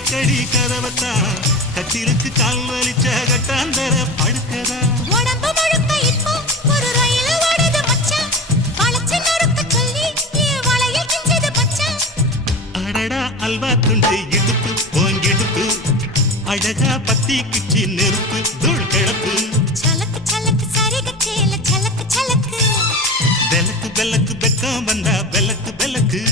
அடிக்கடி கதவத்தான் கட்டிலுக்கு கால் வலிச்ச கட்டாந்தர படுக்கதா உடம்பு முழுக்க இப்போ ஒரு ரயில் ஓடுது மச்சான் வளைச்சு நறுக்க சொல்லி என் வளையல் கிஞ்சது மச்சான் அடடா அல்வா துண்டு இடுப்பு ஓங்கிடுப்பு அழகா பத்தி கிச்சி நெருப்பு தூள் கிழப்பு சலக்கு சலக்கு சரிக சேல சலக்கு சலக்கு பெலக்கு பெலக்கு பெக்கம் வந்தா பெலக்கு பெலக்கு